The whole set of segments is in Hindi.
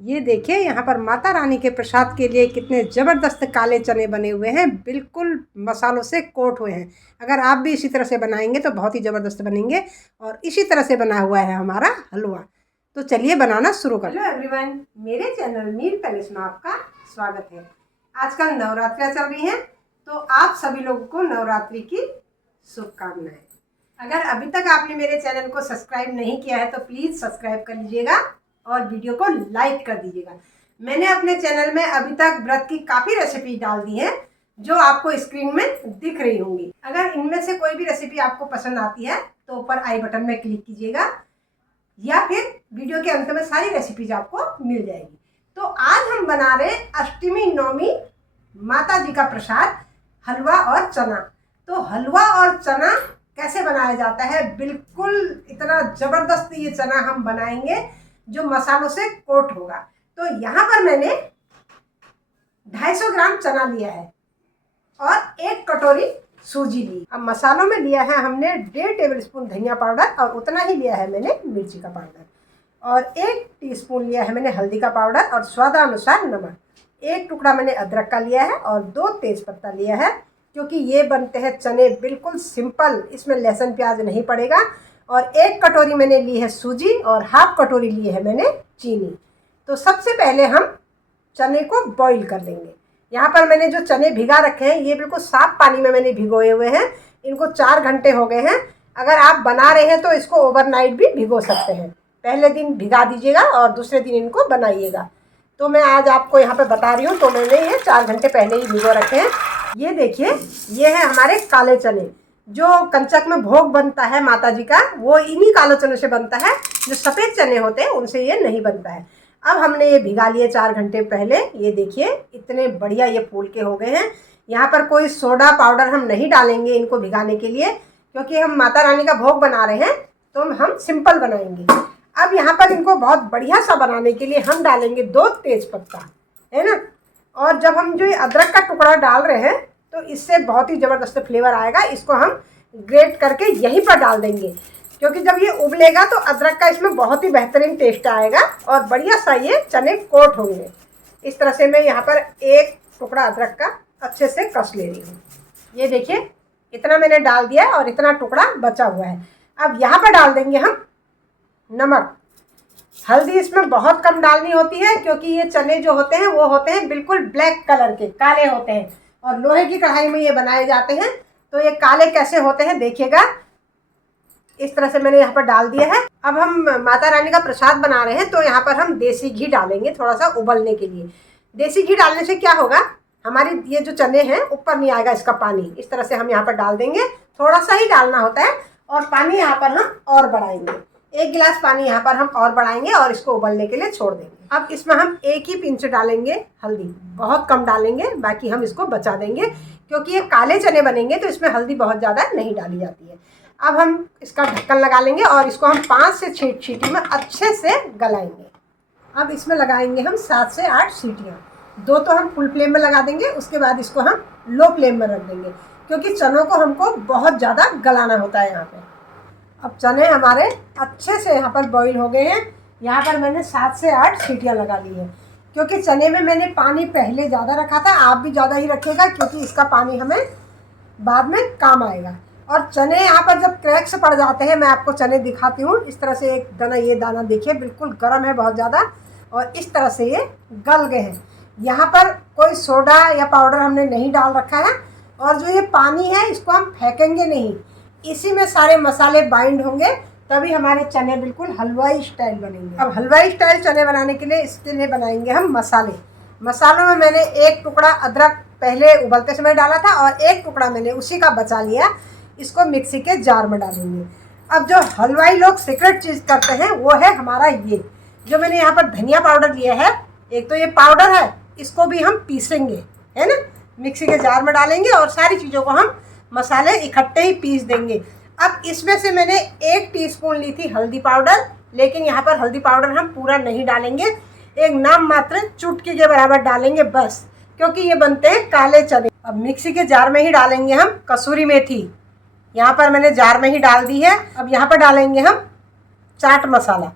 ये देखिए यहाँ पर माता रानी के प्रसाद के लिए कितने ज़बरदस्त काले चने बने हुए हैं, बिल्कुल मसालों से कोट हुए हैं। अगर आप भी इसी तरह से बनाएंगे तो बहुत ही ज़बरदस्त बनेंगे। और इसी तरह से बना हुआ है हमारा हलवा। तो चलिए बनाना शुरू करें। हेलो एवरीवन, मेरे चैनल मील पैलेस में आपका स्वागत है। आजकल नवरात्रियाँ चल रही हैं, तो आप सभी लोगों को नवरात्रि की शुभकामनाएं। अगर अभी तक आपने मेरे चैनल को सब्सक्राइब नहीं किया है तो प्लीज़ सब्सक्राइब कर लीजिएगा और वीडियो को लाइक कर दीजिएगा। मैंने अपने चैनल में अभी तक व्रत की काफ़ी रेसिपी डाल दी हैं जो आपको स्क्रीन में दिख रही होंगी। अगर इनमें से कोई भी रेसिपी आपको पसंद आती है तो ऊपर आई बटन में क्लिक कीजिएगा या फिर वीडियो के अंत में सारी रेसिपीज आपको मिल जाएगी। तो आज हम बना रहे अष्टमी नवमी माता जी का प्रसाद हलवा और चना। तो हलवा और चना कैसे बनाया जाता है, बिल्कुल इतना ज़बरदस्त ये चना हम बनाएंगे जो मसालों से कोट होगा। तो यहाँ पर मैंने 250 ग्राम चना लिया है और 1 कटोरी सूजी ली। अब मसालों में लिया है हमने 1.5 टेबल स्पून धनिया पाउडर और उतना ही लिया है मैंने मिर्ची का पाउडर और 1 टीस्पून लिया है मैंने हल्दी का पाउडर और स्वादानुसार नमक। 1 टुकड़ा मैंने अदरक का लिया है और 2 तेज़पत्ता लिया है, क्योंकि ये बनते हैं चने बिल्कुल सिंपल, इसमें लहसुन प्याज नहीं पड़ेगा। और 1 कटोरी मैंने ली है सूजी और हाफ कटोरी ली है मैंने चीनी। तो सबसे पहले हम चने को बॉईल कर लेंगे। यहाँ पर मैंने जो चने भिगा रखे हैं ये बिल्कुल साफ पानी में मैंने भिगोए हुए हैं। इनको 4 घंटे हो गए हैं। अगर आप बना रहे हैं तो इसको ओवरनाइट भी भिगो सकते हैं। पहले दिन भिगा दीजिएगा और दूसरे दिन इनको बनाइएगा। तो मैं आज आपको यहाँ पर बता रही हूँ, तो मैंने ये 4 घंटे पहले ही भिगो रखे हैं। ये देखिए, ये है हमारे काले चने। जो कंचक में भोग बनता है माता जी का, वो इन्हीं काले चने से बनता है। जो सफ़ेद चने होते हैं उनसे ये नहीं बनता है। अब हमने ये भिगा लिए 4 घंटे पहले। ये देखिए इतने बढ़िया ये फूल के हो गए हैं। यहाँ पर कोई सोडा पाउडर हम नहीं डालेंगे इनको भिगाने के लिए, क्योंकि हम माता रानी का भोग बना रहे हैं तो हम सिंपल बनाएंगे। अब यहाँ पर इनको बहुत बढ़िया सा बनाने के लिए हम डालेंगे 2 तेज़पत्ता, है ना। और जब हम जो ये अदरक का टुकड़ा डाल रहे हैं तो इससे बहुत ही ज़बरदस्त फ्लेवर आएगा। इसको हम ग्रेट करके यहीं पर डाल देंगे, क्योंकि जब ये उबलेगा तो अदरक का इसमें बहुत ही बेहतरीन टेस्ट आएगा और बढ़िया सा ये चने कोट होंगे। इस तरह से मैं यहाँ पर 1 टुकड़ा अदरक का अच्छे से कस ले रही हूँ। ये देखिए इतना मैंने डाल दिया और इतना टुकड़ा बचा हुआ है। अब यहाँ पर डाल देंगे हम नमक। हल्दी इसमें बहुत कम डालनी होती है, क्योंकि ये चने जो होते हैं वो होते हैं बिल्कुल ब्लैक कलर के, काले होते हैं और लोहे की कढ़ाई में ये बनाए जाते हैं। तो ये काले कैसे होते हैं देखिएगा। इस तरह से मैंने यहाँ पर डाल दिया है। अब हम माता रानी का प्रसाद बना रहे हैं तो यहाँ पर हम देसी घी डालेंगे थोड़ा सा उबलने के लिए। देसी घी डालने से क्या होगा, हमारी ये जो चने हैं ऊपर नहीं आएगा इसका पानी। इस तरह से हम यहाँ पर डाल देंगे, थोड़ा सा ही डालना होता है। और पानी यहाँ पर हम और बढ़ाएंगे, 1 गिलास पानी यहाँ पर हम और बढ़ाएंगे और इसको उबलने के लिए छोड़ देंगे। अब इसमें हम 1 ही पिंच डालेंगे हल्दी, बहुत कम डालेंगे, बाकी हम इसको बचा देंगे, क्योंकि ये काले चने बनेंगे तो इसमें हल्दी बहुत ज़्यादा नहीं डाली जाती है। अब हम इसका ढक्कन लगा लेंगे और इसको हम 5 से 6 सीटी में अच्छे से गलाएंगे। अब इसमें लगाएंगे हम 7 से 8 सीटियाँ। 2 तो हम फुल फ्लेम में लगा देंगे, उसके बाद इसको हम लो फ्लेम में रख देंगे, क्योंकि चनों को हमको बहुत ज़्यादा गलाना होता है यहाँ पर। अब चने हमारे अच्छे से यहाँ पर बॉईल हो गए हैं। यहाँ पर मैंने 7 से 8 सीटियाँ लगा ली हैं, क्योंकि चने में मैंने पानी पहले ज़्यादा रखा था। आप भी ज़्यादा ही रखिएगा, क्योंकि इसका पानी हमें बाद में काम आएगा। और चने यहाँ पर जब क्रैक्स पड़ जाते हैं, मैं आपको चने दिखाती हूँ। इस तरह से एक दाना, ये दाना देखिए बिल्कुल गर्म है बहुत ज़्यादा, और इस तरह से ये गल गए हैं। यहाँ पर कोई सोडा या पाउडर हमने नहीं डाल रखा है। और जो ये पानी है इसको हम फेंकेंगे नहीं, इसी में सारे मसाले बाइंड होंगे, तभी हमारे चने बिल्कुल हलवाई स्टाइल बनेंगे। अब हलवाई स्टाइल चने बनाने के लिए इसके लिए बनाएंगे हम मसाले। मसालों में मैंने 1 टुकड़ा अदरक पहले उबलते समय डाला था और 1 टुकड़ा मैंने उसी का बचा लिया। इसको मिक्सी के जार में डालेंगे। अब जो हलवाई लोग सीक्रेट चीज़ करते हैं वो है हमारा ये जो मैंने यहाँ पर धनिया पाउडर लिया है। एक तो ये पाउडर है, इसको भी हम पीसेंगे, है ना, मिक्सी के जार में डालेंगे और सारी चीज़ों को हम मसाले इकट्ठे ही पीस देंगे। अब इसमें से मैंने 1 टीस्पून ली थी हल्दी पाउडर, लेकिन यहाँ पर हल्दी पाउडर हम पूरा नहीं डालेंगे, एक नाम मात्र चुटकी के बराबर डालेंगे बस, क्योंकि ये बनते हैं काले चने। अब मिक्सी के जार में ही डालेंगे हम कसूरी मेथी। यहाँ पर मैंने जार में ही डाल दी है। अब यहाँ पर डालेंगे हम चाट मसाला,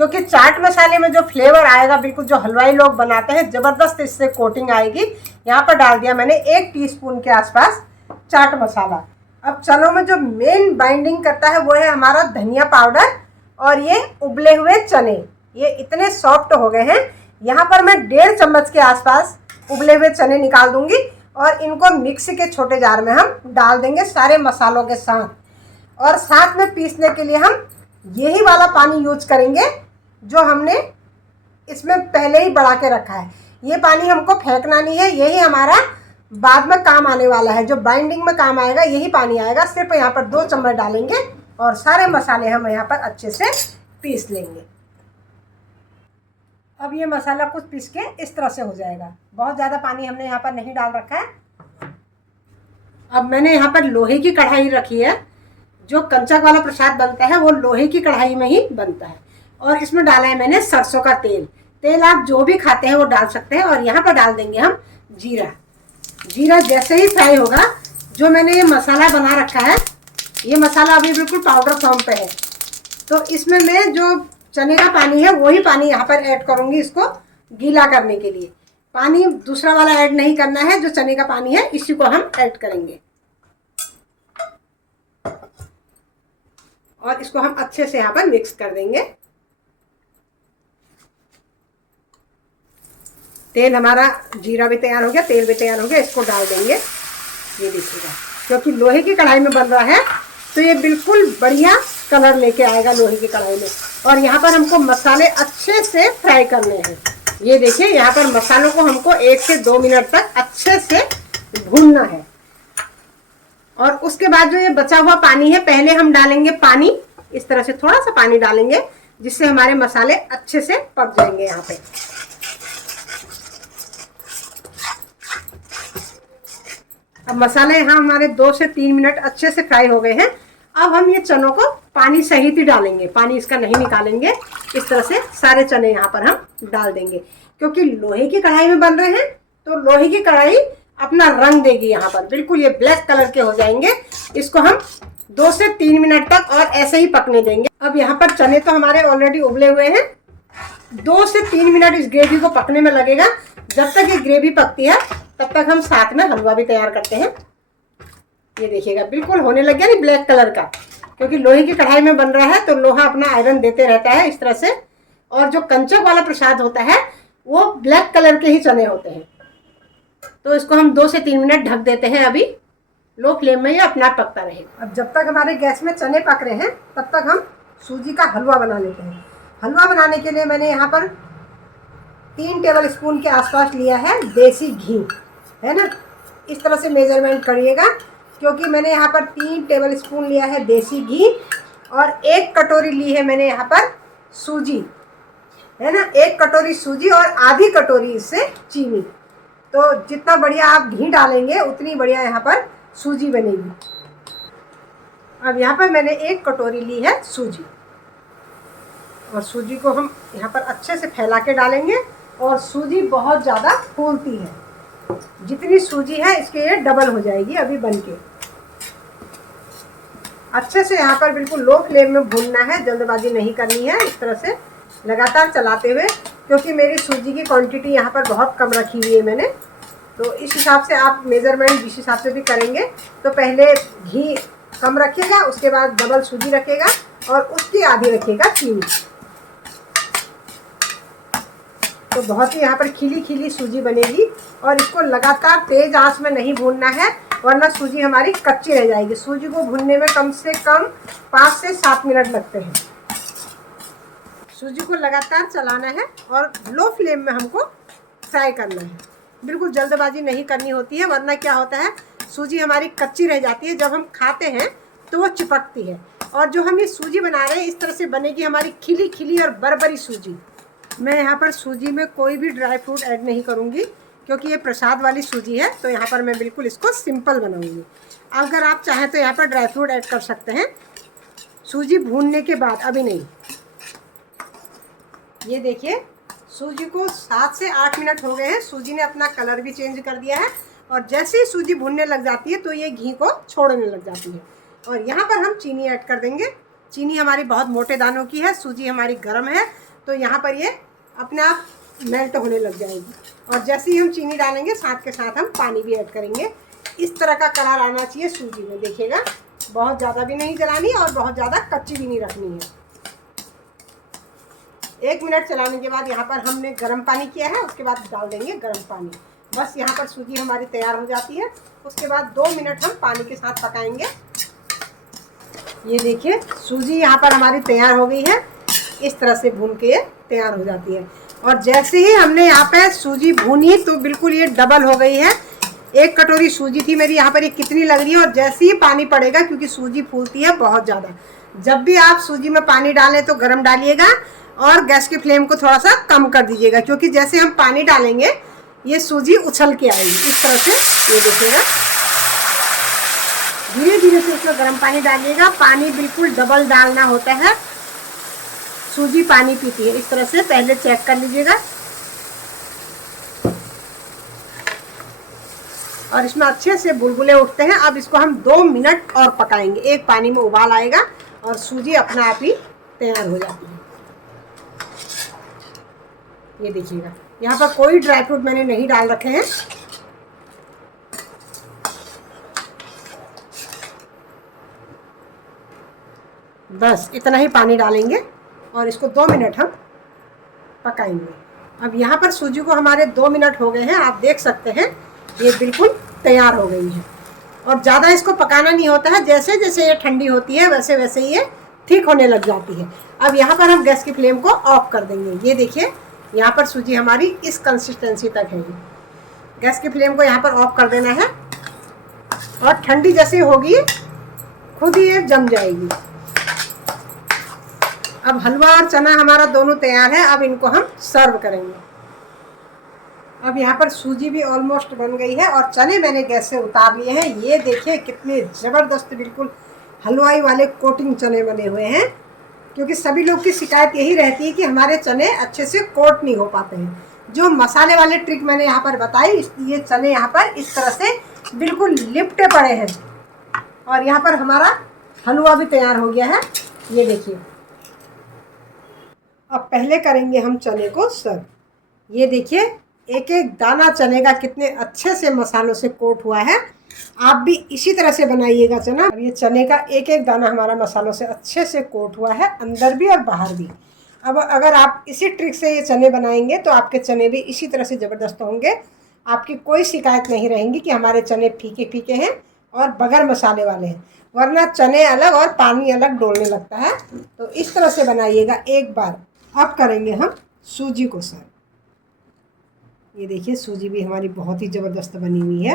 क्योंकि चाट मसाले में जो फ्लेवर आएगा, बिल्कुल जो हलवाई लोग बनाते हैं, ज़बरदस्त इससे कोटिंग आएगी। यहाँ पर डाल दिया मैंने 1 टीस्पून के आसपास चाट मसाला। अब चनों में जो मेन बाइंडिंग करता है वो है हमारा धनिया पाउडर और ये उबले हुए चने। ये इतने सॉफ्ट हो गए हैं। यहाँ पर मैं 1.5 चम्मच के आसपास उबले हुए चने निकाल दूंगी और इनको मिक्सी के छोटे जार में हम डाल देंगे सारे मसालों के साथ। और साथ में पीसने के लिए हम यही वाला पानी यूज करेंगे जो हमने इसमें पहले ही बढ़ा के रखा है। ये पानी हमको फेंकना नहीं है, यही हमारा बाद में काम आने वाला है, जो बाइंडिंग में काम आएगा यही पानी आएगा। सिर्फ यहाँ पर 2 चम्मच डालेंगे और सारे मसाले हम यहाँ पर अच्छे से पीस लेंगे। अब ये मसाला कुछ पीस के इस तरह से हो जाएगा। बहुत ज़्यादा पानी हमने यहाँ पर नहीं डाल रखा है। अब मैंने यहाँ पर लोहे की कढ़ाई रखी है। जो कंचक वाला प्रसाद बनता है वो लोहे की कढ़ाई में ही बनता है। और इसमें डाला है मैंने सरसों का तेल। तेल आप जो भी खाते हैं वो डाल सकते हैं। और यहाँ पर डाल देंगे हम जीरा। जीरा जैसे ही फ्राई होगा, जो मैंने ये मसाला बना रखा है, ये मसाला अभी बिल्कुल पाउडर फॉर्म पे है, तो इसमें मैं जो चने का पानी है वही पानी यहाँ पर ऐड करूँगी इसको गीला करने के लिए। पानी दूसरा वाला ऐड नहीं करना है, जो चने का पानी है इसी को हम ऐड करेंगे। और इसको हम अच्छे से यहाँ पर मिक्स कर देंगे। तेल हमारा, जीरा भी तैयार हो गया, तेल भी तैयार हो गया, इसको डाल देंगे। ये देखिएगा, क्योंकि लोहे की कढ़ाई में बन रहा है तो ये बिल्कुल बढ़िया कलर लेके आएगा लोहे की कढ़ाई में। और यहाँ पर हमको मसाले अच्छे से फ्राई करने हैं। ये देखिए, यहाँ पर मसालों को हमको 1 से 2 मिनट तक अच्छे से भूनना है। और उसके बाद जो ये बचा हुआ पानी है, पहले हम डालेंगे पानी, इस तरह से थोड़ा सा पानी डालेंगे जिससे हमारे मसाले अच्छे से पक जाएंगे। यहाँ पे अब मसाले यहाँ हमारे 2 से 3 मिनट अच्छे से फ्राई हो गए हैं। अब हम ये चनों को पानी सहित ही डालेंगे, पानी इसका नहीं निकालेंगे। इस तरह से सारे चने यहाँ पर हम डाल देंगे। क्योंकि लोहे की कढ़ाई में बन रहे हैं तो लोहे की कढ़ाई अपना रंग देगी। यहाँ पर बिल्कुल ये ब्लैक कलर के हो जाएंगे। इसको हम 2 से 3 मिनट तक और ऐसे ही पकने देंगे। अब यहाँ पर चने तो हमारे ऑलरेडी उबले हुए हैं। 2 से 3 मिनट इस ग्रेवी को पकने में लगेगा। जब तक ये ग्रेवी पकती है तब तक हम साथ में हलवा भी तैयार करते हैं। ये देखिएगा, बिल्कुल होने लग गया नहीं ब्लैक कलर का, क्योंकि लोहे की कढ़ाई में बन रहा है तो लोहा अपना आयरन देते रहता है इस तरह से। और जो कंचक वाला प्रसाद होता है वो ब्लैक कलर के ही चने होते हैं। तो इसको हम 2 से 3 मिनट ढक देते हैं। अभी लो फ्लेम में ये अपना पकता रहेगा। अब जब तक हमारे गैस में चने पक रहे हैं तब तक हम सूजी का हलवा बना लेते हैं। हलवा बनाने के लिए मैंने यहाँ पर 3 टेबल स्पून के आसपास लिया है देसी घी, है ना। इस तरह से मेजरमेंट करिएगा, क्योंकि मैंने यहाँ पर 3 टेबल स्पून लिया है देसी घी और 1 कटोरी ली है मैंने यहाँ पर सूजी, है ना। 1 कटोरी सूजी और आधी कटोरी इससे चीनी। तो जितना बढ़िया आप घी डालेंगे उतनी बढ़िया यहाँ पर सूजी बनेगी। अब यहाँ पर मैंने 1 कटोरी ली है सूजी और सूजी को हम यहाँ पर अच्छे से फैला के डालेंगे। और सूजी बहुत ज़्यादा फूलती है, जितनी सूजी है इसके ये डबल हो जाएगी अभी बनके। अच्छे से यहाँ पर बिल्कुल लो फ्लेम में भूनना है, जल्दबाजी नहीं करनी है। इस तरह से लगातार चलाते हुए, क्योंकि मेरी सूजी की क्वांटिटी यहाँ पर बहुत कम रखी हुई है मैंने, तो इस हिसाब से आप मेज़रमेंट जिस हिसाब से भी करेंगे तो पहले घी कम रखिएगा, उसके बाद डबल सूजी रखिएगा और उसकी आधी रखिएगा चीनी। तो बहुत ही यहाँ पर खिली खिली सूजी बनेगी। और इसको लगातार तेज़ आंच में नहीं भूनना है, वरना सूजी हमारी कच्ची रह जाएगी। सूजी को भूनने में कम से कम 5 से 7 मिनट लगते हैं। सूजी को लगातार चलाना है और लो फ्लेम में हमको फ्राई करना है। बिल्कुल जल्दबाजी नहीं करनी होती है, वरना क्या होता है सूजी हमारी कच्ची रह जाती है। जब हम खाते हैं तो वो चिपकती है। और जो हम ये सूजी बना रहे हैं इस तरह से बनेगी हमारी खिली खिली और बरबरी सूजी। मैं यहाँ पर सूजी में कोई भी ड्राई फ्रूट ऐड नहीं करूँगी, क्योंकि ये प्रसाद वाली सूजी है। तो यहाँ पर मैं बिल्कुल इसको सिंपल बनाऊँगी। अगर आप चाहें तो यहाँ पर ड्राई फ्रूट ऐड कर सकते हैं सूजी भूनने के बाद, अभी नहीं। ये देखिए, सूजी को 7 से 8 मिनट हो गए हैं। सूजी ने अपना कलर भी चेंज कर दिया है और जैसे ही सूजी भूनने लग जाती है तो ये घी को छोड़ने लग जाती है। और यहाँ पर हम चीनी ऐड कर देंगे। चीनी हमारी बहुत मोटे दानों की है, सूजी हमारी गर्म है तो यहाँ पर ये अपने आप मेल्ट होने लग जाएगी। और जैसे ही हम चीनी डालेंगे साथ के साथ हम पानी भी ऐड करेंगे। इस तरह का कलर आना चाहिए सूजी में, देखिएगा। बहुत ज़्यादा भी नहीं जलानी और बहुत ज़्यादा कच्ची भी नहीं रखनी है। 1 मिनट चलाने के बाद यहाँ पर हमने गर्म पानी किया है, उसके बाद डाल देंगे गर्म पानी। बस यहाँ पर सूजी हमारी तैयार हो जाती है। उसके बाद 2 मिनट हम पानी के साथ पकाएंगे। ये देखिए सूजी यहाँ पर हमारी तैयार हो गई है। इस तरह से भून के ये तैयार हो जाती है। और जैसे ही हमने यहाँ पे सूजी भूनी तो बिल्कुल ये डबल हो गई है। 1 कटोरी सूजी थी मेरी, यहाँ पर ये कितनी लग रही है। और जैसे ही पानी पड़ेगा, क्योंकि सूजी फूलती है बहुत ज़्यादा, जब भी आप सूजी में पानी डालें तो गर्म डालिएगा और गैस की फ्लेम को थोड़ा सा कम कर दीजिएगा, क्योंकि जैसे हम पानी डालेंगे ये सूजी उछल के आएगी। इस तरह से ये देखिएगा, धीरे धीरे से इसमें गर्म पानी डालिएगा। पानी बिल्कुल डबल डालना होता है, सूजी पानी पीती है। इस तरह से पहले चेक कर लीजिएगा। और इसमें अच्छे से बुलबुले उठते हैं। अब इसको हम 2 मिनट और पकाएंगे। एक पानी में उबाल आएगा और सूजी अपना आप ही तैयार हो जाती है। ये देखिएगा, यहाँ पर कोई ड्राई फ्रूट मैंने नहीं डाल रखे हैं। बस इतना ही पानी डालेंगे और इसको 2 मिनट हम पकाएंगे। अब यहाँ पर सूजी को हमारे 2 मिनट हो गए हैं। आप देख सकते हैं ये बिल्कुल तैयार हो गई है। और ज़्यादा इसको पकाना नहीं होता है, जैसे जैसे ये ठंडी होती है वैसे वैसे ये ठीक होने लग जाती है। अब यहाँ पर हम गैस की फ्लेम को ऑफ कर देंगे। ये देखिए यहाँ पर सूजी हमारी इस कंसिस्टेंसी तक है। गैस की फ्लेम को यहाँ पर ऑफ कर देना है और ठंडी जैसे होगी खुद ही ये जम जाएगी। अब हलवा और चना हमारा दोनों तैयार है। अब इनको हम सर्व करेंगे। अब यहाँ पर सूजी भी ऑलमोस्ट बन गई है और चने मैंने गैस से उतार लिए हैं। ये देखिए कितने ज़बरदस्त बिल्कुल हलवाई वाले कोटिंग चने बने हुए हैं, क्योंकि सभी लोग की शिकायत यही रहती है कि हमारे चने अच्छे से कोट नहीं हो पाते हैं। जो मसाले वाले ट्रिक मैंने यहाँ पर बताई, ये चने यहाँ पर इस तरह से बिल्कुल लिपटे पड़े हैं। और यहाँ पर हमारा हलवा भी तैयार हो गया है। ये देखिए, अब पहले करेंगे हम चने को सर्व। ये देखिए एक एक दाना चने का कितने अच्छे से मसालों से कोट हुआ है। आप भी इसी तरह से बनाइएगा चना। अब ये चने का एक एक दाना हमारा मसालों से अच्छे से कोट हुआ है, अंदर भी और बाहर भी। अब अगर आप इसी ट्रिक से ये चने बनाएंगे तो आपके चने भी इसी तरह से ज़बरदस्त होंगे। आपकी कोई शिकायत नहीं रहेंगी कि हमारे चने फीके फीके हैं और बगैर मसाले वाले हैं, वरना चने अलग और पानी अलग डोलने लगता है। तो इस तरह से बनाइएगा एक बार। अब करेंगे हम सूजी को सर्व। ये देखिए सूजी भी हमारी बहुत ही ज़बरदस्त बनी हुई है।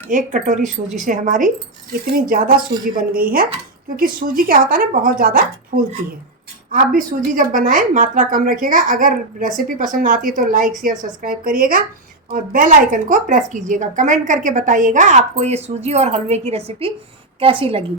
एक कटोरी सूजी से हमारी इतनी ज़्यादा सूजी बन गई है, क्योंकि सूजी क्या होता है ना, बहुत ज़्यादा फूलती है। आप भी सूजी जब बनाएं मात्रा कम रखिएगा। अगर रेसिपी पसंद आती है तो लाइक शेयर सब्सक्राइब करिएगा और बेल आइकन को प्रेस कीजिएगा। कमेंट करके बताइएगा आपको ये सूजी और हलवे की रेसिपी कैसी लगी।